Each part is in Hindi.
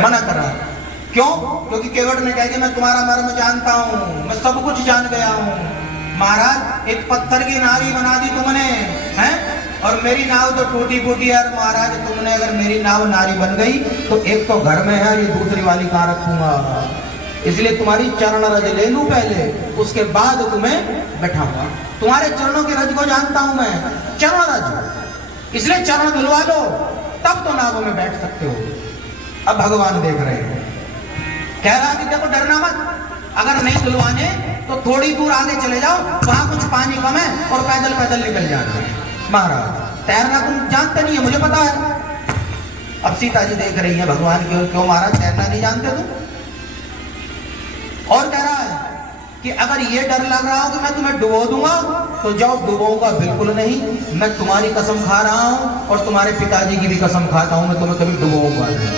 मना कर रहा है। क्यों? क्योंकि केवट ने कहा कि मैं तुम्हारा मर्म जानता हूं, मैं सब कुछ जान गया हूं। महाराज एक पत्थर की नावी बना दी तुमने, हैं? और मेरी नाव तो टूटी फूटी है। महाराज तुमने अगर मेरी नाव नारी बन गई तो एक तो घर में है, ये दूसरी वाली कहां रखूंगा, इसलिए तुम्हारी चरण रज ले लूं पहले, उसके बाद तुम्हें बैठाऊंगा। तुम्हारे चरणों के रज को जानता हूं मैं, चरण रज, इसलिए चरण धुलवा दो, तब तो नाव में बैठ सकते हो। अब भगवान देख रहे हैं, कह रहा कि देखो डरना मत, अगर नहीं धुलवाने तो थोड़ी दूर आगे चले जाओ, वहां कुछ पानी कम है और पैदल पैदल निकल जाना। महाराज तैरना तुम जानते नहीं है, मुझे पता है। अब सीता जी देख रही है भगवान की ओर, क्यों महाराज तैरना नहीं जानते तुम? और कह रहा है कि अगर ये डर लग रहा हो कि मैं तुम्हें डुबो दूंगा तो जाओ, डुबोऊंगा बिल्कुल नहीं। मैं तुम्हारी कसम खा रहा हूं और तुम्हारे पिताजी की भी कसम खाता हूं, मैं तुम्हें कभी डुबोऊंगा नहीं।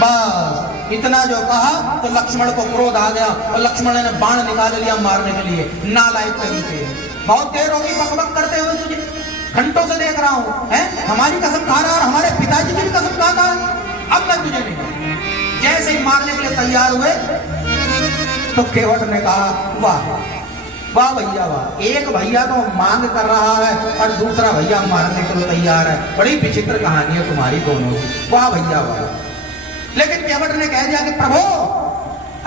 बस इतना जो कहा तो लक्ष्मण को क्रोध आ गया और लक्ष्मण ने बाण निकाल लिया मारने के लिए, नालायक तरीके। बहुत देर हो गई बकबक करते हुए, तुझे घंटों से देख रहा हूं, है हमारी कसम खा रहा और हमारे पिताजी की भी कसम खाता है, अब मैं तुझे नहीं। जैसे ही मारने के लिए तैयार हुए तो केवट ने कहा वाह वाह भैया वाह, एक भैया तो मांग कर रहा है और दूसरा भैया मारने के लिए तैयार है, बड़ी विचित्र कहानी है तुम्हारी दोनों की, वाह भैया वाह। लेकिन केवट ने कह दिया कि प्रभु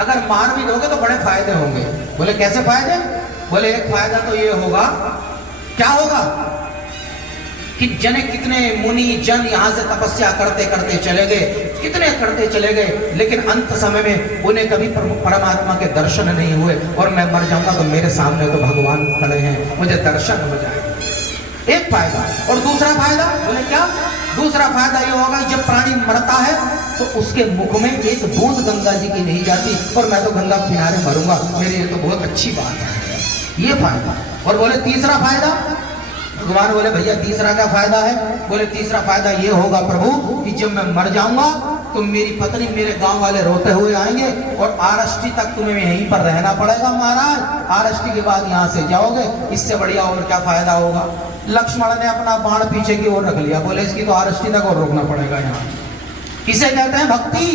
अगर मार भी दोगे तो बड़े फायदे होंगे। बोले कैसे फायदे? बोले एक फायदा तो ये होगा, क्या होगा कि जने कितने मुनि जन यहां से तपस्या करते करते चले गए, कितने करते चले गए, लेकिन अंत समय में उन्हें कभी परमात्मा के दर्शन नहीं हुए, और मैं मर जाऊंगा तो मेरे सामने तो भगवान खड़े हैं, मुझे दर्शन हो जाए। एक फायदा। और दूसरा फायदा? बोले क्या? दूसरा फायदा ये होगा जब प्राणी मरता है तो उसके मुख में एक बूंद गंगा जी की नहीं जाती, और मैं तो गंगा किनारे मरूंगा, मेरे लिए तो बहुत अच्छी बात है, ये फायदा। और बोले तीसरा फायदा? भगवान बोले भैया तीसरा क्या फायदा है? बोले तीसरा फायदा ये होगा प्रभु कि जब मैं मर जाऊंगा तो मेरी पत्नी मेरे गांव वाले रोते हुए आएंगे और आरष्टी तक तुम्हें यहीं पर रहना पड़ेगा महाराज, आरष्टी के बाद यहां से जाओगे, इससे बढ़िया और क्या फायदा होगा। लक्ष्मण ने अपना बाण पीछे की ओर रख लिया, बोले इसकी तो आरष्टी तक और रोकना पड़ेगा यहाँ। इसे कहते हैं भक्ति,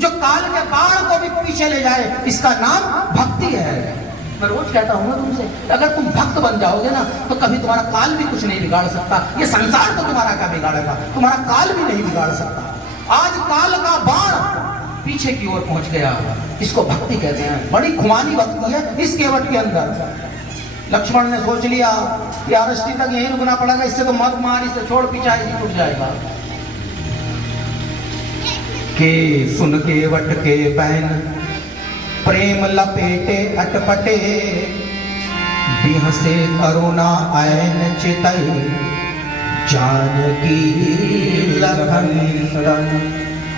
जो काल के बाण को भी पीछे ले जाए, इसका नाम भक्ति है। मैं रोज कहता हूं ना तुमसे, अगर तुम भक्त बन जाओगे ना तो कभी तुम्हारा काल भी कुछ नहीं बिगाड़ सकता, ये संसार तो तुम्हारा क्या बिगाड़ेगा, तुम्हारा काल भी नहीं बिगाड़ सकता। आज काल का बाण पीछे की ओर पहुंच गया, इसको भक्ति कहते हैं। बड़ी खुमानी भक्ति है इस केवट के अंदर। लक्ष्मण ने सोच लिया कि आरष्टी तक यहीं रुकना पड़ेगा, इससे तो मत मार, इसे छोड़, पीछा ही टूट जाएगा। के सुन केवट के बैन प्रेम लपेटे अटपटे, बिहसे करुणा ऐन चितई, जानकी लखन तन।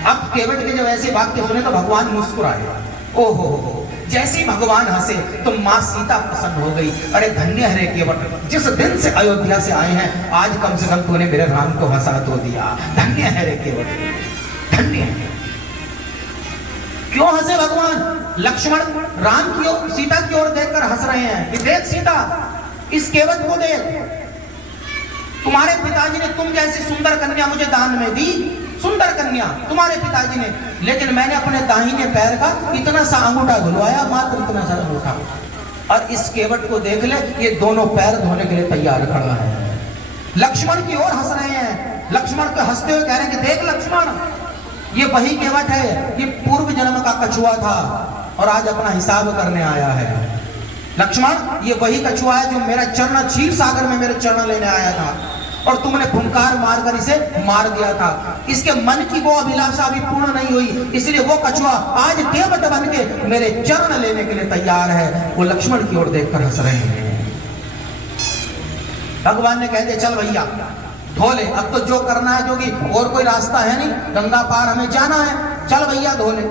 अब केवट के जब ऐसे वाक्य सुने तो भगवान मुस्कुराए। ओहो, जैसे ही भगवान हंसे तो मां सीता प्रसन्न हो गई। अरे धन्य है रे केवट, जिस दिन से अयोध्या से आए हैं आज कम से कम तूने मेरे राम को हंसा तो दिया, धन्य है रे केवट, धन्य है। क्यों हंसे भगवान? लक्ष्मण राम की ओर, सीता की ओर देखकर हंस रहे हैं कि देख सीता, इस केवट को देख, तुम्हारे पिताजी ने तुम जैसी सुंदर कन्या मुझे दान में दी, सुंदर कन्या तुम्हारे पिताजी ने, लेकिन मैंने अपने दाहिने पैर का इतना सा अंगूठा धुलवाया, मात्र इतना सा अंगूठा, और इस केवट को देख ले, ये दोनों पैर धोने के लिए तैयार खड़ा है। लक्ष्मण की ओर हंस रहे हैं, लक्ष्मण को हंसते हुए कह रहे हैं कि देख लक्ष्मण, ये वही केवट है, ये पूर्व जन्म का कछुआ था और आज अपना हिसाब करने आया है। लक्ष्मण ये वही कछुआ है जो मेरा चरण क्षीर सागर में मेरे चरण लेने आया था, और तुमने फुंकार मारकर इसे मार दिया था। इसके मन की वो अभिलाषा अभी पूर्ण नहीं हुई, इसलिए वो कछुआ आज केवट बन के मेरे चरण लेने के लिए तैयार है। वो लक्ष्मण की ओर देखकर हंस रहे हैं। भगवान ने कह दिया चल भैया धो ले, अब तो जो करना है, जो कि और कोई रास्ता है नहीं, गंगा पार हमें जाना है, चल भैया धो ले।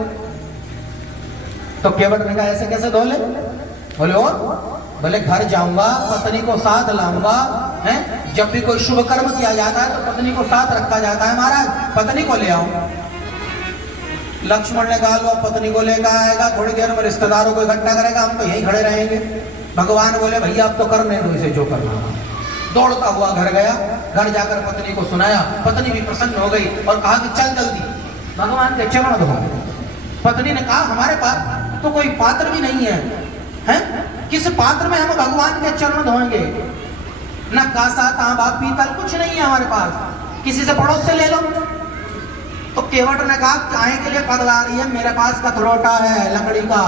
तो केवट ने कहा ऐसे कैसे धो ले? बोले और? बोले घर जाऊंगा, पत्नी को साथ लाऊंगा, हैं? जब भी कोई शुभ कर्म किया जाता है तो पत्नी को साथ रखा जाता है महाराज, पत्नी को ले आऊं। लक्ष्मण ने कहा लो पत्नी को लेकर आएगा, थोड़ी देर में रिश्तेदारों को इकट्ठा करेगा, हम तो यहीं खड़े रहेंगे। भगवान बोले भैया अब तो करने दो इसे जो करना है। दौड़ता हुआ घर गया, घर जाकर पत्नी को सुनाया, पत्नी भी प्रसन्न हो गई और कहा कि चल जल्दी भगवान के चरण धो। पत्नी ने कहा हमारे पास तो कोई पात्र भी नहीं है, हैं? किस पात्र में हम भगवान के चरण धोएंगे? न कासा तांबा पीतल कुछ नहीं है हमारे पास, किसी से पड़ोस से ले लो। तो केवट ने कहा काहे के लिए पगला रही है, मेरे पास कथरोटा है लकड़ी का,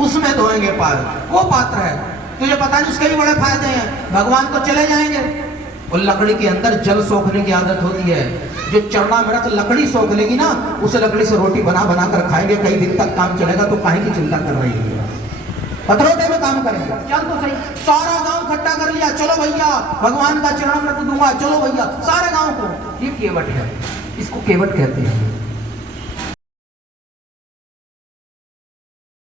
उसमें धोएंगे पार, वो पात्र है, तुझे पता नहीं उसके भी बड़े फायदे हैं, भगवान तो चले जाएंगे। और लकड़ी के अंदर जल सोखने की आदत होती है, जो चरणामृत लकड़ी सोख लेगी ना, उस लकड़ी से रोटी बना बना कर खाएंगे, कई दिन तक काम चलेगा, तो काहे की चिंता कर रही है, कथरोटे में काम करेंगे। चल तो सही, सारा गांव इकट्ठा कर लिया, चलो भैया भगवान का चरणामृत दूंगा, चलो भैया सारे गांव को। ये केवट है, इसको केवट कहते हैं।